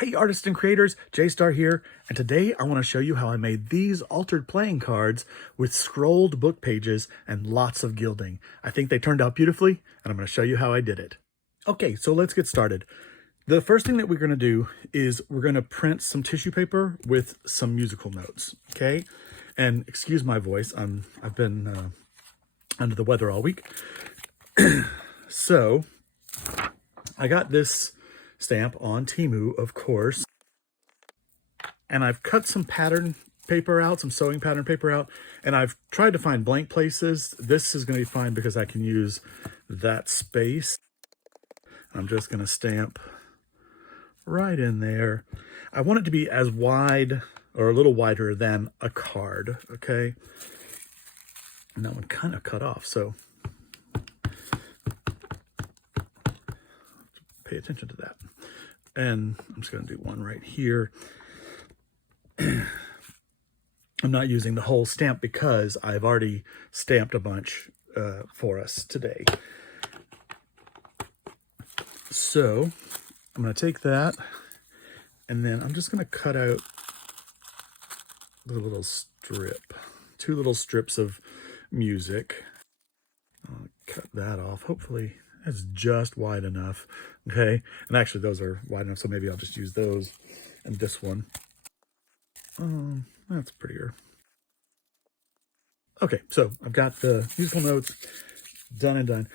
Hey artists and creators, J-Star here, and today I want to show you how I made these altered playing cards with scrolled book pages and lots of gilding. I think they turned out beautifully, and I'm going to show you how I did it. Okay, so let's get started. The first thing that we're going to do is we're going to print some tissue paper with some musical notes, okay? And excuse my voice, I've been under the weather all week. So I got this stamp on Temu, of course, and I've cut some pattern paper out, some sewing pattern paper out, and I've tried to find blank places. This is going to be fine because I can use that space. I'm just going to stamp right in there. I want it to be as wide or a little wider than a card, okay? And that one kind of cut off, so pay attention to that. And I'm just going to do one right here. I'm not using the whole stamp because I've already stamped a bunch for us today. So I'm going to take that, and then I'm just going to cut out the little strip, two little strips of music. I'll cut that off. Hopefully that's just wide enough. Okay, and actually those are wide enough, so maybe I'll just use those and this one. That's prettier. Okay, so I've got the musical notes done and done.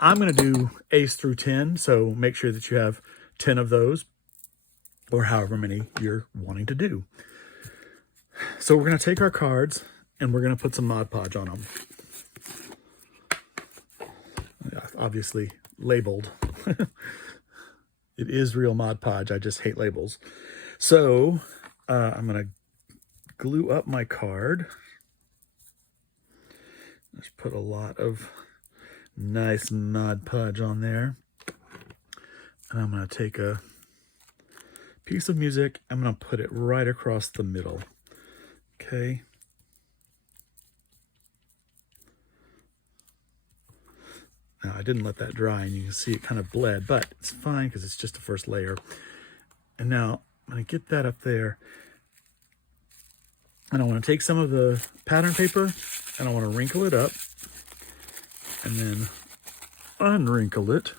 I'm going to do ace through 10, so make sure that you have 10 of those, or however many you're wanting to do. So we're going to take our cards, and we're going to put some Mod Podge on them. Obviously labeled. It is real Mod Podge, I just hate labels. So I'm going to glue up my card. Just put a lot of nice Mod Podge on there. And I'm going to take a piece of music. I'm going to put it right across the middle. Okay. Now, I didn't let that dry, and you can see it kind of bled, but it's fine because it's just the first layer. And now I'm going to get that up there. And I want to take some of the pattern paper, and I want to wrinkle it up, and then unwrinkle it,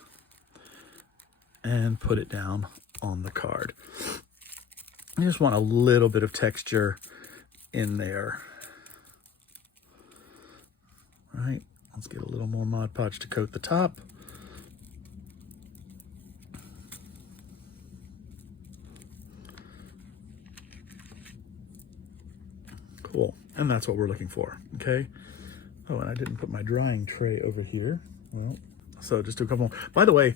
and put it down on the card. I just want a little bit of texture in there. All right, let's get a little more Mod Podge to coat the top. Cool, and that's what we're looking for, okay? Oh, and I didn't put my drying tray over here. Well, so just do a couple more. By the way,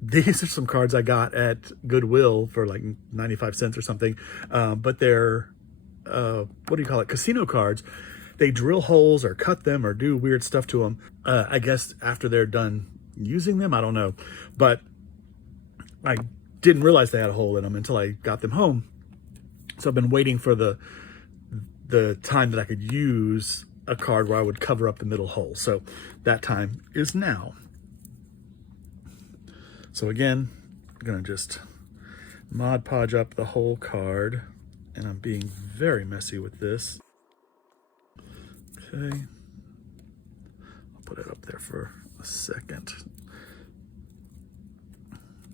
these are some cards I got at Goodwill for like 95 cents or something, but they're, what do you call it, casino cards. They drill holes or cut them or do weird stuff to them. I guess after they're done using them, I don't know. But I didn't realize they had a hole in them until I got them home. So I've been waiting for the time that I could use a card where I would cover up the middle hole. So that time is now. So again, I'm gonna just Mod Podge up the whole card, and I'm being very messy with this. Okay, I'll put it up there for a second.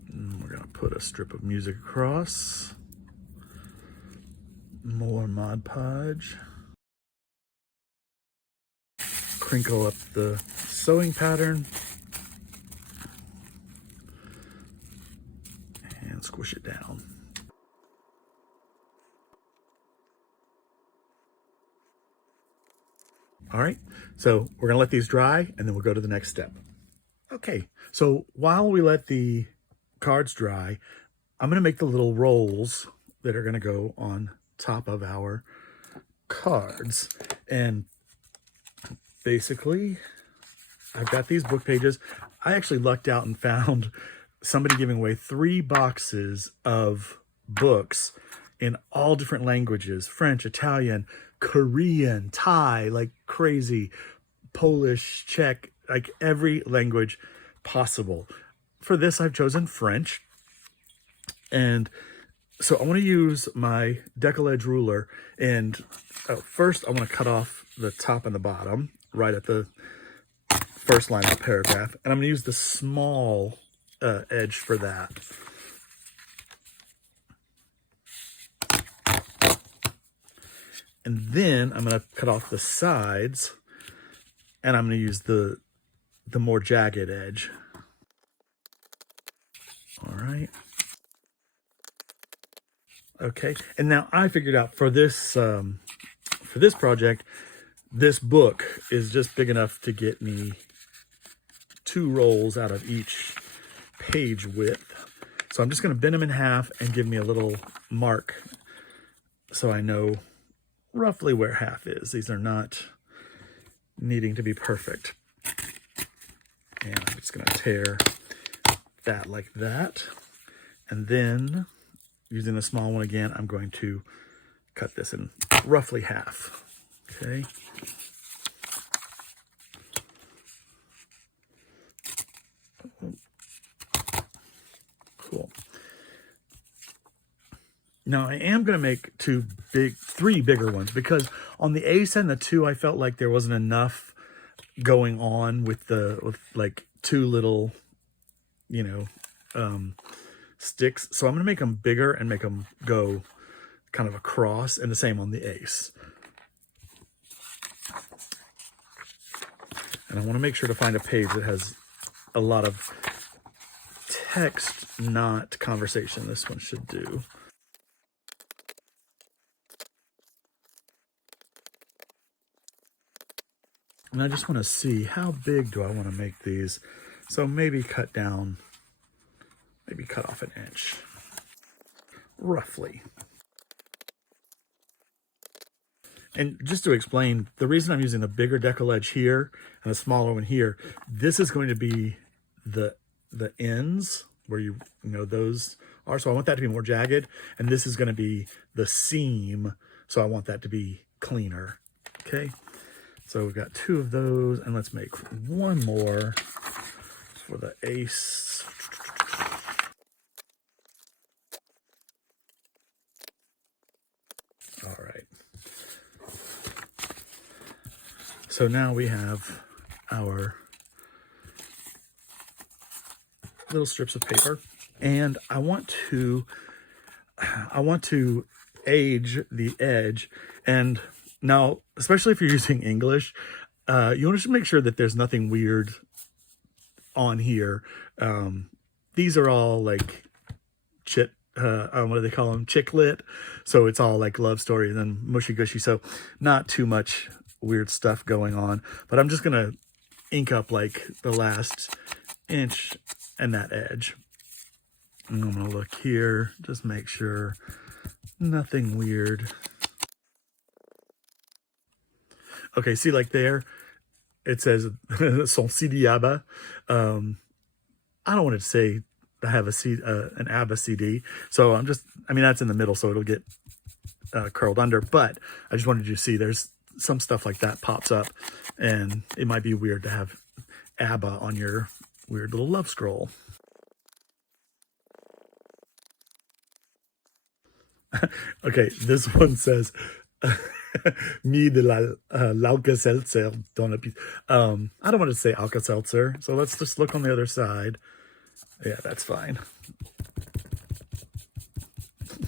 And we're gonna put a strip of music across. More Mod Podge. Crinkle up the sewing pattern. And squish it down. All right, so we're gonna let these dry, and then we'll go to the next step. Okay, so while we let the cards dry, I'm gonna make the little rolls that are gonna go on top of our cards. And basically, I've got these book pages. I actually lucked out and found somebody giving away 3 boxes of books in all different languages: French, Italian, Korean, Thai, like crazy, Polish, Czech, like every language possible. For this, I've chosen French. And so I want to use my decollage ruler, and first I want to cut off the top and the bottom right at the first line of the paragraph, and I'm going to use the small edge for that. And then I'm going to cut off the sides, and I'm going to use the more jagged edge. All right. Okay, and now I figured out for this project, this book is just big enough to get me 2 rolls out of each page width. So I'm just going to bend them in half and give me a little mark so I know roughly where half is. These are not needing to be perfect. And I'm just going to tear that like that. And then, using the small one again, I'm going to cut this in roughly half. Okay. Cool. Now I am going to make 3 bigger ones, because on the ace and the 2, I felt like there wasn't enough going on with like 2 little, sticks. So I'm going to make them bigger and make them go kind of across, and the same on the ace. And I want to make sure to find a page that has a lot of text, not conversation. This one should do. And I just want to see, how big do I want to make these? So maybe cut off 1 inch, roughly. And just to explain, the reason I'm using the bigger decollage here and a smaller one here, this is going to be the ends where those are. So I want that to be more jagged, and this is going to be the seam. So I want that to be cleaner. Okay. So we've got 2 of those, and let's make 1 more for the ace. All right. So now we have our little strips of paper, and I want to age the edge. And now, especially if you're using English, you want to make sure that there's nothing weird on here. These are all like what do they call them? Chick lit. So it's all like love story and then mushy gushy. So not too much weird stuff going on. But I'm just gonna ink up like the last inch and that edge. And I'm gonna look here, just make sure nothing weird. Okay, see, like there, it says son CD ABBA. I don't want it to say I have an ABBA CD. So that's in the middle, so it'll get curled under. But I just wanted you to see there's some stuff like that pops up, and it might be weird to have ABBA on your weird little love scroll. Okay, this one says, "Mi de l'Alka-Seltzer dans la pizza." I don't want to say Alka-Seltzer, so let's just look on the other side. Yeah, that's fine.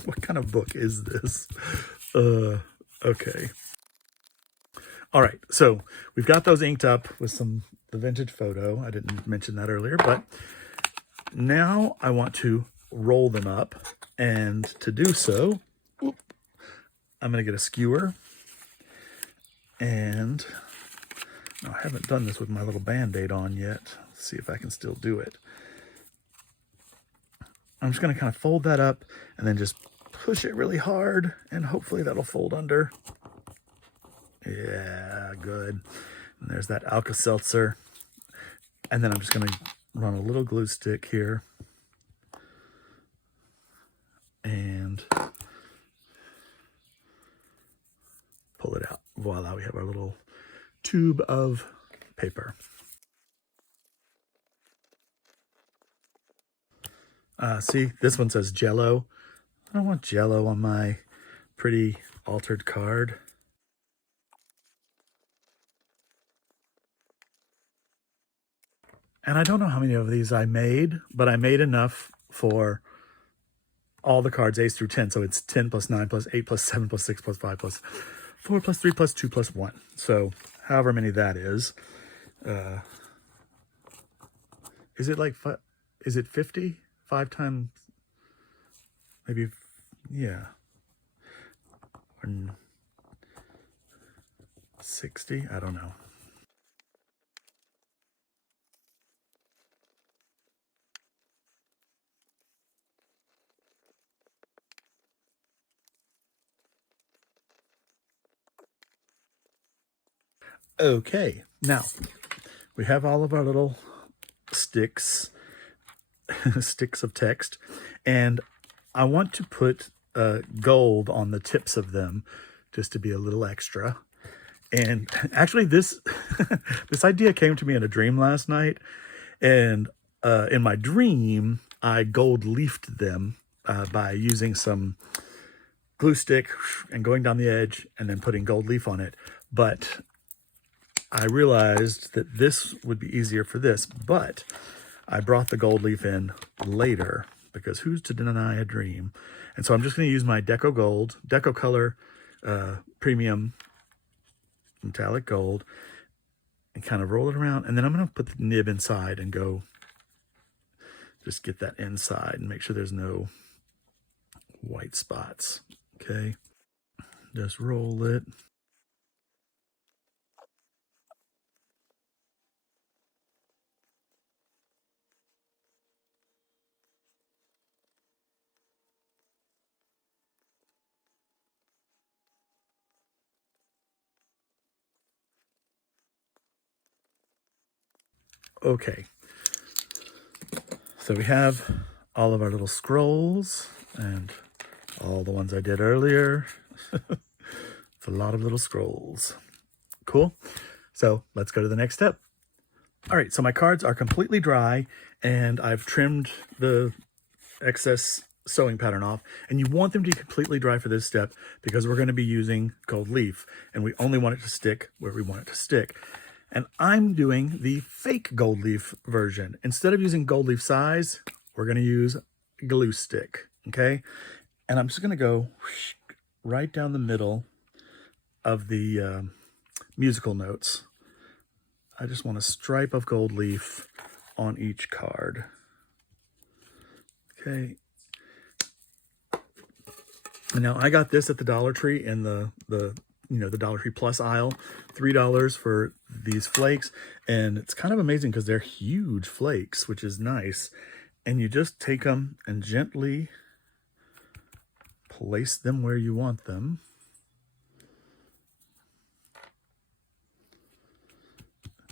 What kind of book is this? Okay. All right, so we've got those inked up with the vintage photo. I didn't mention that earlier, but now I want to roll them up. And to do so, I'm going to get a skewer. And I haven't done this with my little Band-Aid on yet. Let's see if I can still do it. I'm just going to kind of fold that up and then just push it really hard, and hopefully that'll fold under. Yeah, good. And there's that Alka-Seltzer. And then I'm just going to run a little glue stick here. And pull it out. Voila, we have our little tube of paper. See, this one says Jello. I don't want Jello on my pretty altered card. And I don't know how many of these I made, but I made enough for all the cards A's through 10. So it's 10 plus 9 plus 8 plus 7 plus 6 plus 5 plus 4 plus 3 plus 2 plus 1. So however many that is. Is it like, is it 50? 5 times, maybe, yeah. Or 60? I don't know. Okay, now we have all of our little sticks, sticks of text, and I want to put gold on the tips of them just to be a little extra. And actually this this idea came to me in a dream last night, and in my dream I gold leafed them by using some glue stick and going down the edge and then putting gold leaf on it. But I realized that this would be easier for this, but I brought the gold leaf in later because who's to deny a dream? And so I'm just going to use my Deco Gold, Deco Color Premium Metallic Gold, and kind of roll it around. And then I'm going to put the nib inside and go just get that inside and make sure there's no white spots. Okay, just roll it. Okay, so we have all of our little scrolls and all the ones I did earlier. It's a lot of little scrolls. Cool. So let's go to the next step. All right, so my cards are completely dry and I've trimmed the excess sewing pattern off, and you want them to be completely dry for this step because we're going to be using gold leaf and we only want it to stick where we want it to stick. And I'm doing the fake gold leaf version. Instead of using gold leaf size, we're going to use glue stick, okay? And I'm just going to go right down the middle of the musical notes. I just want a stripe of gold leaf on each card. Okay. And now I got this at the Dollar Tree in the Dollar Tree Plus aisle, $3 for these flakes. And it's kind of amazing because they're huge flakes, which is nice. And you just take them and gently place them where you want them.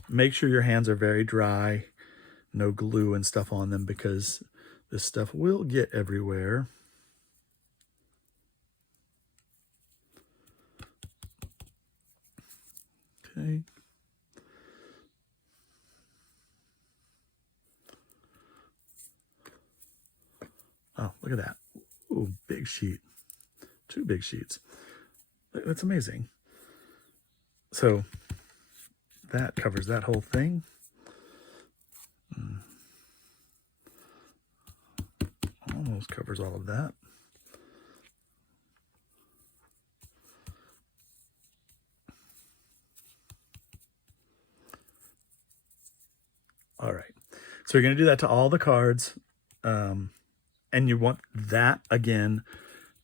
Make sure your hands are very dry, no glue and stuff on them because this stuff will get everywhere. Okay. Oh, look at that. Ooh, big sheet. 2 big sheets. That's amazing. So that covers that whole thing. Almost covers all of that. All right, so you're going to do that to all the cards, and you want that again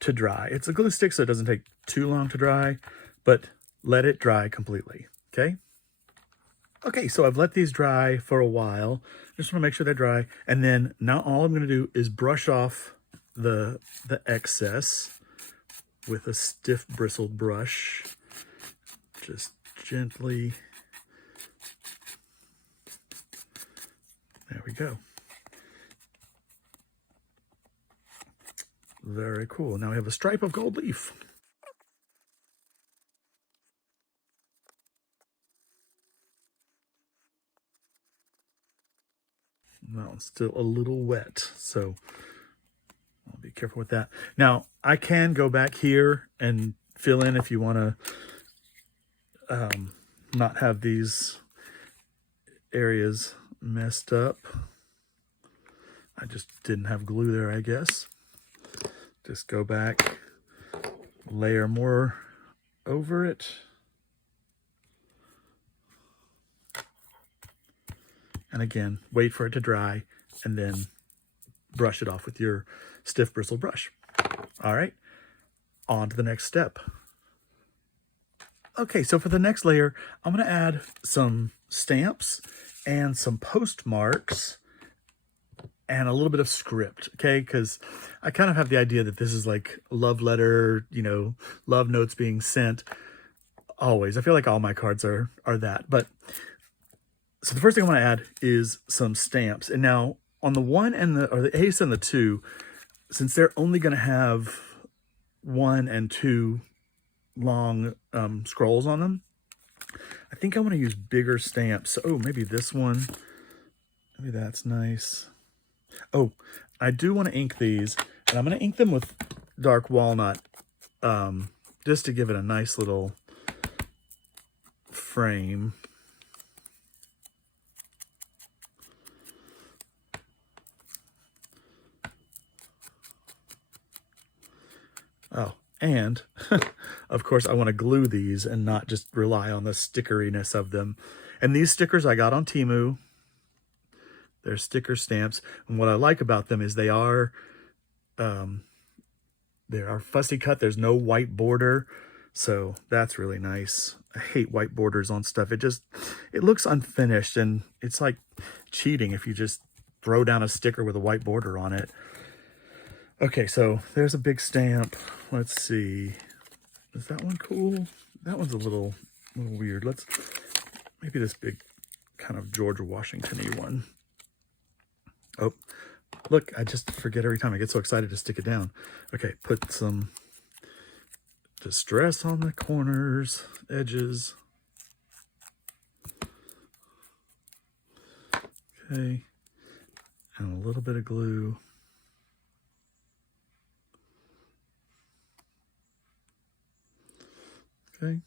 to dry. It's a glue stick, so it doesn't take too long to dry, but let it dry completely, okay? Okay, so I've let these dry for a while. Just want to make sure they're dry, and then now all I'm going to do is brush off the excess with a stiff bristled brush, just gently. There we go. Very cool. Now we have a stripe of gold leaf. Well, it's still a little wet, so careful with that. Now, I can go back here and fill in if you want to not have these areas messed up. I just didn't have glue there, I guess. Just go back, layer more over it. And again, wait for it to dry and then brush it off with your stiff bristle brush. All right, on to the next step. Okay, so for the next layer, I'm gonna add some stamps and some postmarks and a little bit of script, okay? Because I kind of have the idea that this is like a love letter, you know, love notes being sent always. I feel like all my cards are that. But so the first thing I want to add is some stamps. And now on the 1 and the ace and the 2, since they're only going to have 1 and 2 long scrolls on them, I think I want to use bigger stamps. So, oh, maybe this one. Maybe that's nice. Oh, I do want to ink these, and I'm going to ink them with dark walnut just to give it a nice little frame. Oh, and of course I want to glue these and not just rely on the stickeriness of them. And these stickers I got on Temu. They're sticker stamps, and what I like about them is they are fussy cut. There's no white border, so that's really nice. I hate white borders on stuff. It looks unfinished, and it's like cheating if you just throw down a sticker with a white border on it. Okay, so there's a big stamp. Let's see. Is that one cool? That one's a little weird. Maybe this big kind of George Washington-y one. Oh, look, I just forget every time. I get so excited to stick it down. Okay, put some distress on the corners, edges. Okay, and a little bit of glue. Okay,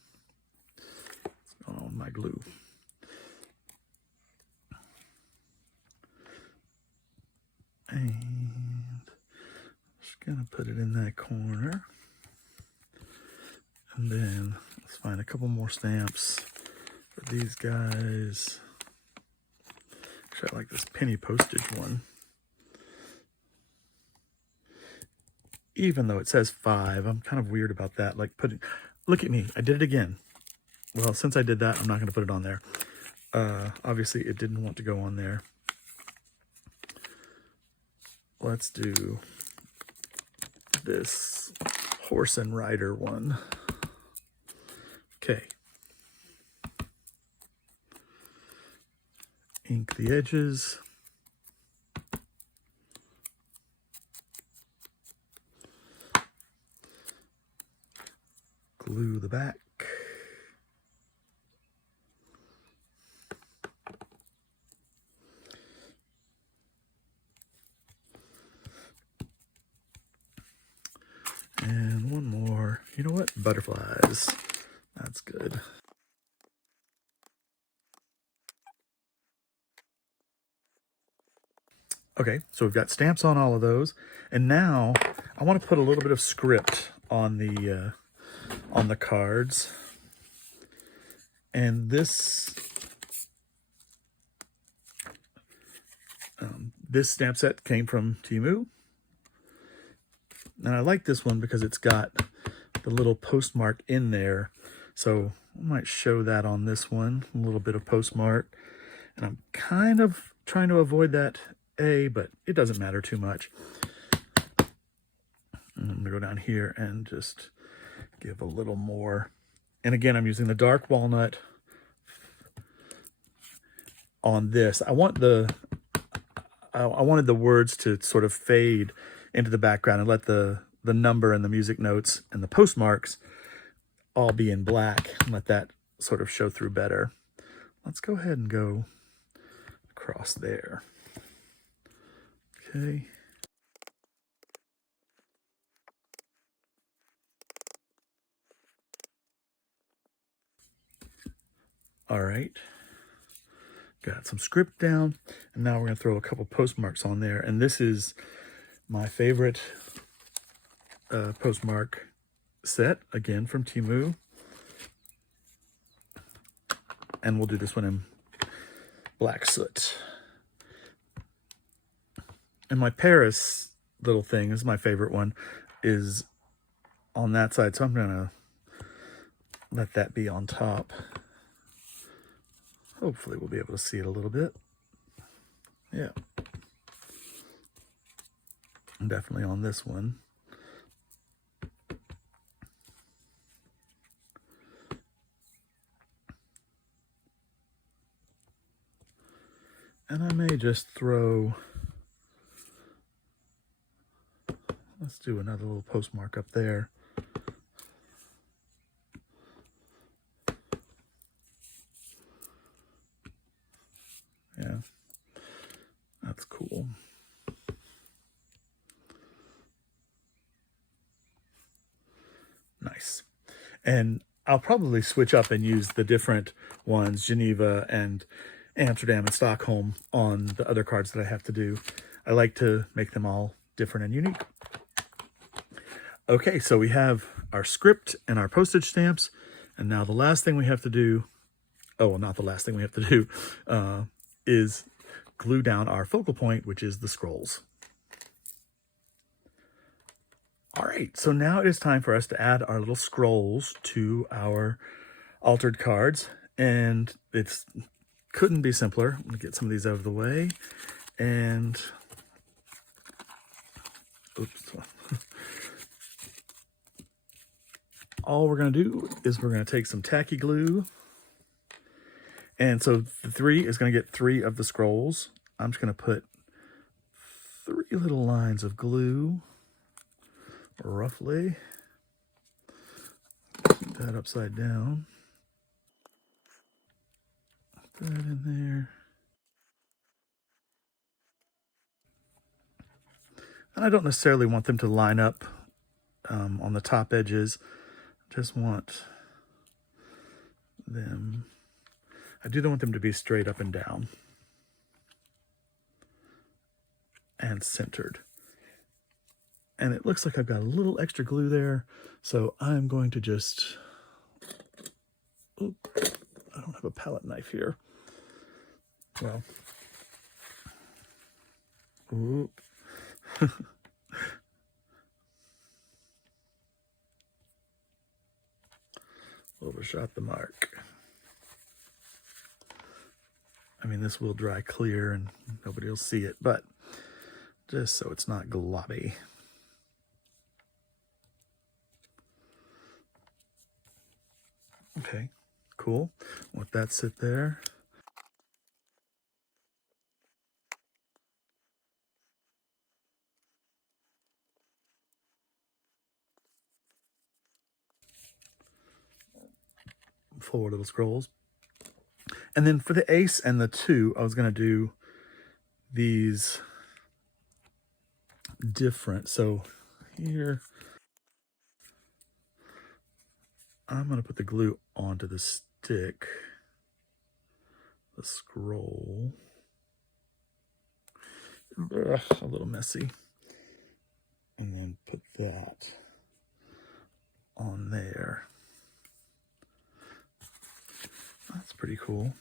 what's going on with my glue? And just gonna put it in that corner. And then let's find a couple more stamps for these guys. Actually, I like this penny postage one. Even though it says 5, I'm kind of weird about that. Like look at me, I did it again. Well, since I did that, I'm not gonna put it on there. Obviously it didn't want to go on there. Let's do this horse and rider one. Okay. Ink the edges. Glue the back. And one more. You know what? Butterflies. That's good. Okay, so we've got stamps on all of those. And now I want to put a little bit of script on the cards. And this stamp set came from Temu. And I like this one because it's got the little postmark in there. So I might show that on this one, a little bit of postmark. And I'm kind of trying to avoid that A, but it doesn't matter too much. And I'm gonna go down here and just give a little more. And again, I'm using the dark walnut on this. I wanted the words to sort of fade into the background and let the number and the music notes and the postmarks all be in black and let that sort of show through better. Let's go ahead and go across there. Okay. All right. Got some script down, and now we're going to throw a couple postmarks on there. And this is my favorite postmark set, again from Temu. And we'll do this one in black soot. And my Paris little thing is my favorite one, is on that side. So I'm going to let that be on top. Hopefully we'll be able to see it a little bit. Yeah. And definitely on this one. And I may just throw, let's do another little postmark up there. Yeah, that's cool. Nice. And I'll probably switch up and use the different ones, Geneva and Amsterdam and Stockholm, on the other cards that I have to do. I like to make them all different and unique. Okay, so we have our script and our postage stamps. And now the last thing we have to do, oh, well, not the last thing we have to do, is glue down our focal point, which is the scrolls. All right, so now it is time for us to add our little scrolls to our altered cards, and it's couldn't be simpler. I'm gonna get some of these out of the way, and oops. All we're gonna do is we're gonna take some tacky glue, and so the 3 is gonna get 3 of the scrolls. I'm just gonna put 3 little lines of glue, roughly. Keep that upside down. Put that in there. And I don't necessarily want them to line up on the top edges. Just want them, I do want them to be straight up and down and centered. And it looks like I've got a little extra glue there, so I'm going to just, oop, I don't have a palette knife here. Well, oop. Overshot the mark. I mean, this will dry clear and nobody will see it, but just so it's not globby. Okay, cool. Let that sit there. Four little scrolls. And then for the ace and the 2, I was going to do these different. So here, I'm going to put the glue onto the stick, the scroll. Ugh, a little messy. And then put that on there. That's pretty cool.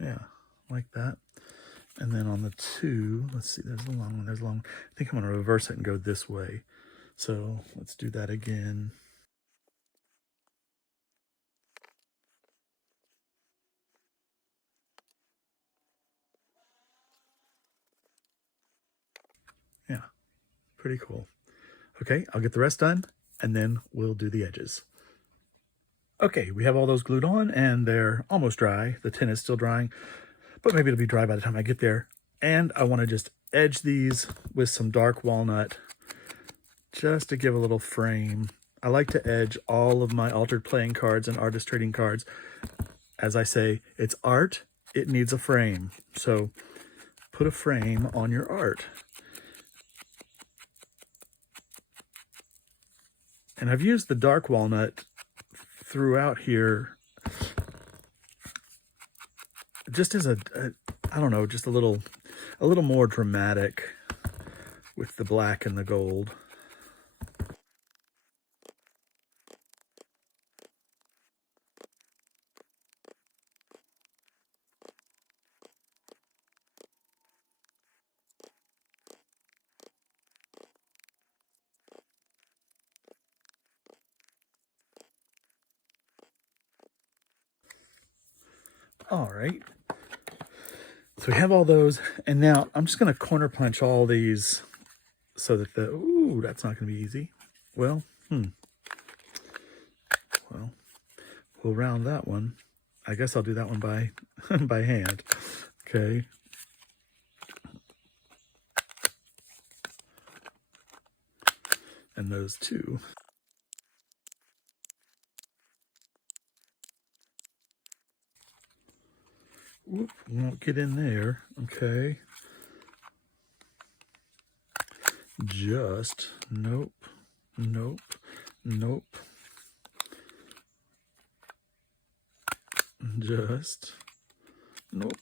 Yeah, like that. And then on the 2, let's see, there's a long one, there's a long one. I think I'm going to reverse it and go this way. So let's do that again. Yeah, pretty cool. Okay, I'll get the rest done, and then we'll do the edges. Okay, we have all those glued on, and they're almost dry. The tin is still drying, but maybe it'll be dry by the time I get there. And I want to just edge these with some dark walnut just to give a little frame. I like to edge all of my altered playing cards and artist trading cards. As I say, it's art, it needs a frame. So put a frame on your art. And I've used the dark walnut throughout here, just as I don't know, just a little more dramatic with the black and the gold. All right, so we have all those, and now I'm just going to corner punch all these so that ooh, that's not going to be easy. Well, well, we'll round that one. I guess I'll do that one by by hand. Okay. And those two. Whoop, won't get in there. Okay. Just nope, nope, nope. Just nope.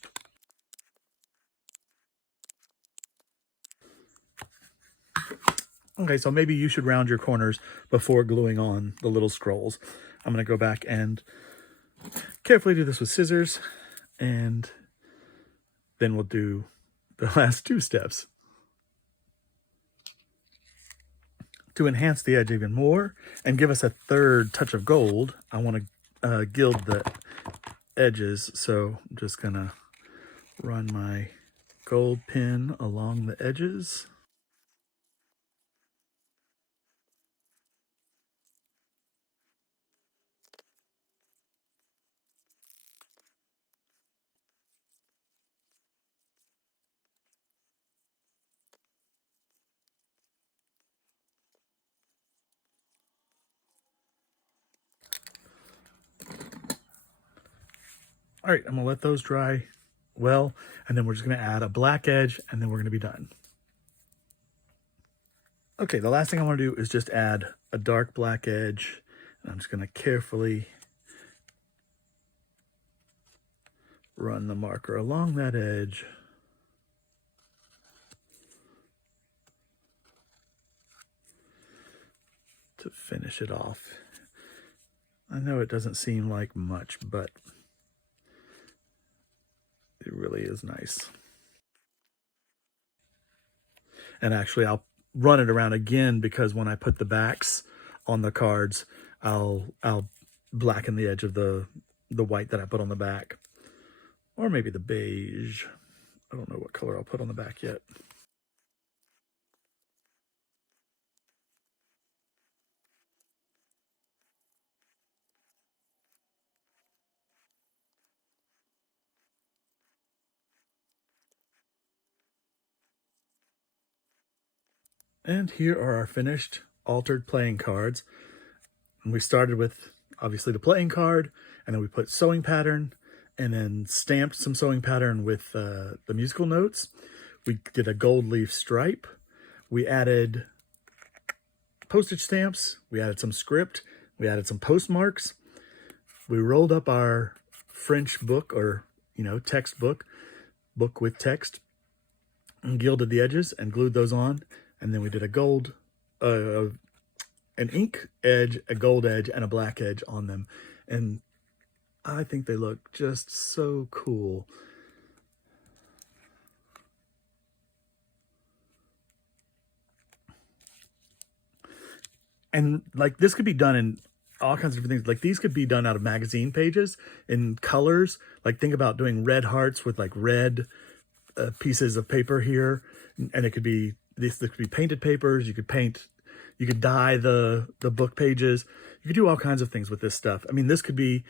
Okay, so maybe you should round your corners before gluing on the little scrolls. I'm going to go back and carefully do this with scissors, and then we'll do the last two steps. To enhance the edge even more and give us a third touch of gold, I want to gild the edges, so I'm just going to run my gold pin along the edges. All right, I'm gonna let those dry well, and then we're just gonna add a black edge, and then we're gonna be done. Okay, the last thing I wanna do is just add a dark black edge, and I'm just gonna carefully run the marker along that edge. To finish it off. I know it doesn't seem like much, but it really is nice. And actually, I'll run it around again, because when I put the backs on the cards, I'll blacken the edge of the white that I put on the back. Or maybe the beige. I don't know what color I'll put on the back yet. And here are our finished altered playing cards. And we started with obviously the playing card, and then we put sewing pattern, and then stamped some sewing pattern with the musical notes. We did a gold leaf stripe. We added postage stamps. We added some script. We added some postmarks. We rolled up our French book, or textbook, book with text, and gilded the edges and glued those on. And then we did a gold, an ink edge, a gold edge, and a black edge on them. And I think they look just so cool. And like, this could be done in all kinds of different things. Like, these could be done out of magazine pages in colors. Like, think about doing red hearts with like red pieces of paper here. And it could be, this could be painted papers. You could dye the book pages. You could do all kinds of things with this stuff. I mean, these could be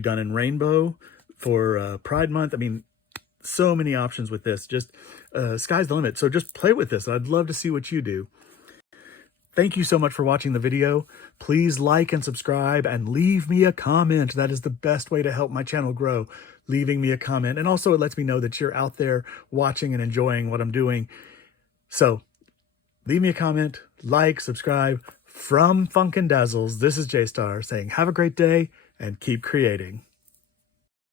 done in rainbow for Pride Month. I mean, so many options with this. Just sky's the limit. So just play with this. I'd love to see what you do. Thank you so much for watching the video. Please like and subscribe and leave me a comment. That is the best way to help my channel grow, leaving me a comment. And also it lets me know that you're out there watching and enjoying what I'm doing. So leave me a comment, like, subscribe, From Funkin' Dazzles, this is J-Star saying have a great day and keep creating.